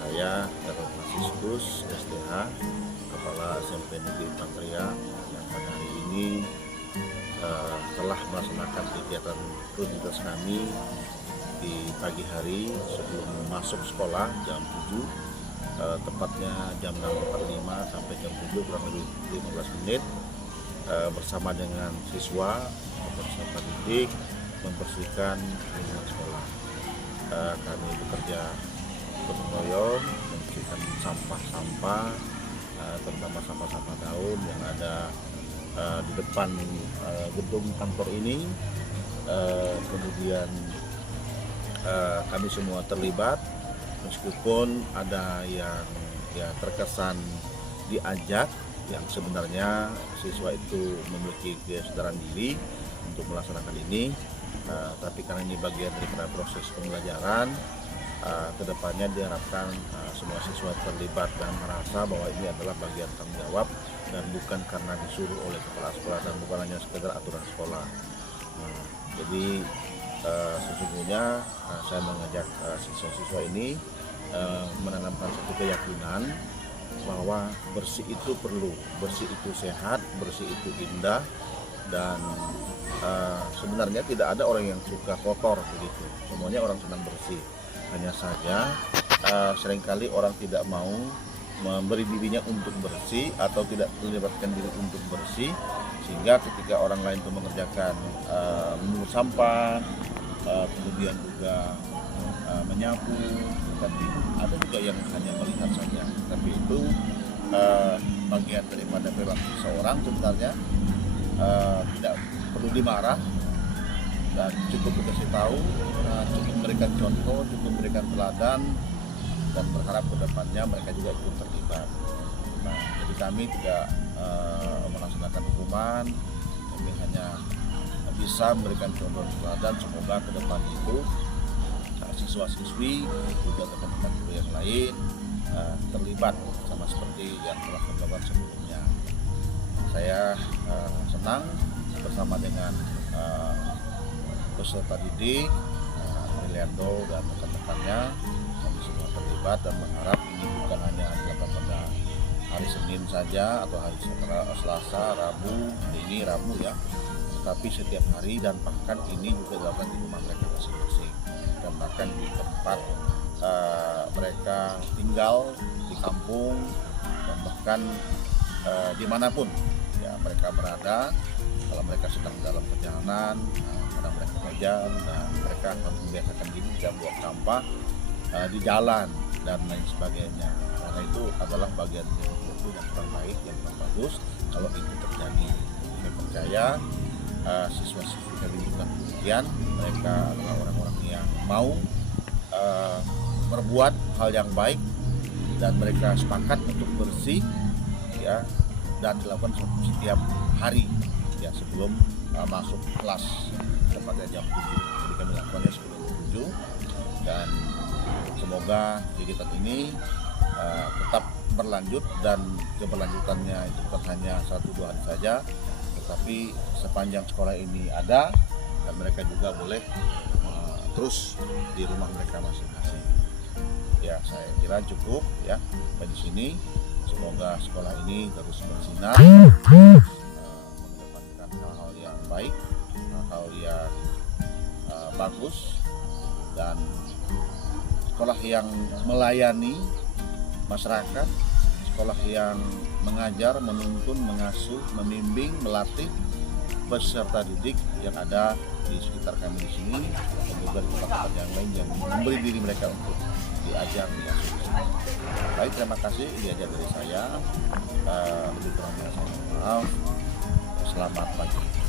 Saya Gatot Franciscus, STH, Kepala SMP Negeri Pantria, yang pada hari ini telah melaksanakan kegiatan rutinitas kami di pagi hari sebelum masuk sekolah jam 7, tepatnya jam 6.45 sampai jam 7 kurang lebih 15 menit, bersama dengan siswa atau peserta didik membersihkan lingkungan sekolah. Kami bekerja gotong royong membersihkan sampah-sampah, terutama sampah-sampah daun yang ada di depan gedung kantor ini. Kemudian kami semua terlibat, meskipun ada yang terkesan diajak, yang sebenarnya siswa itu memiliki kesadaran diri untuk melaksanakan ini, tapi karena ini bagian daripada proses pembelajaran, kedepannya diharapkan semua siswa terlibat dan merasa bahwa ini adalah bagian tanggung jawab dan bukan karena disuruh oleh kepala sekolah dan bukan hanya sekedar aturan sekolah. Jadi sesungguhnya saya mengajak siswa-siswa ini menanamkan satu keyakinan bahwa bersih itu perlu, bersih itu sehat, bersih itu indah, dan sebenarnya tidak ada orang yang suka kotor begitu. Semuanya orang senang bersih. Hanya saja seringkali orang tidak mau memberi dirinya untuk bersih atau tidak melibatkan diri untuk bersih, sehingga ketika orang lain itu mengerjakan memungut sampah, kemudian juga menyapu, tapi ada juga yang hanya melihat saja. Tapi itu bagian daripada perilaku seseorang sebenarnya, tidak perlu dimarah dan cukup dikasih tahu, cukup memberikan contoh, cukup memberikan teladan, dan berharap ke depannya mereka juga ikut terlibat. Jadi kami tidak melaksanakan hukuman, kami hanya bisa memberikan contoh teladan. Semoga ke depan itu siswa-siswi juga teman-teman guru yang lain terlibat sama seperti yang telah kami lakukan sebelumnya. Saya senang bersama dengan peserta didik, Liliando dan rekan-rekannya, kami semua terlibat dan berharap ini bukan hanya dilakukan pada hari Senin saja atau hari Selasa, Rabu, ini Rabu ya, tetapi setiap hari, dan bahkan ini juga dilakukan di rumah mereka masing-masing, dan bahkan di tempat mereka tinggal di kampung, dan bahkan dimanapun ya mereka berada. Kalau mereka sedang dalam perjalanan, karena mereka kerja, dan mereka harus membiasakan diri tidak buang sampah di jalan dan lain sebagainya. Karena itu adalah bagian yang kurang baik, yang kurang bagus kalau itu terjadi. Saya percaya siswa-siswi kami juga demikian. Mereka adalah orang-orang yang mau berbuat hal yang baik, dan mereka sepakat untuk bersih ya, dan dilakukan setiap hari ya sebelum masuk kelas, tepatnya jam 7. Jadi kami lakukannya sebelum 7, dan semoga kegiatan ini tetap berlanjut, dan keberlanjutannya itu bukan hanya 1-2 hari saja, tetapi sepanjang sekolah ini ada, dan mereka juga boleh terus di rumah mereka masing-masing. Ya, saya kira cukup ya dari sini. Semoga sekolah ini terus bersinar, mengedepankan hal-hal yang baik, hal-hal yang bagus, dan sekolah yang melayani masyarakat, sekolah yang mengajar, menuntun, mengasuh, membimbing, melatih peserta didik yang ada di sekitar kami di sini, dan juga di tempat-tempat yang lain yang memberi diri mereka untuk diajar, diasuh. Baik, terima kasih, diajar dari saya. Lebih kurangnya saya mohon maaf. Selamat pagi.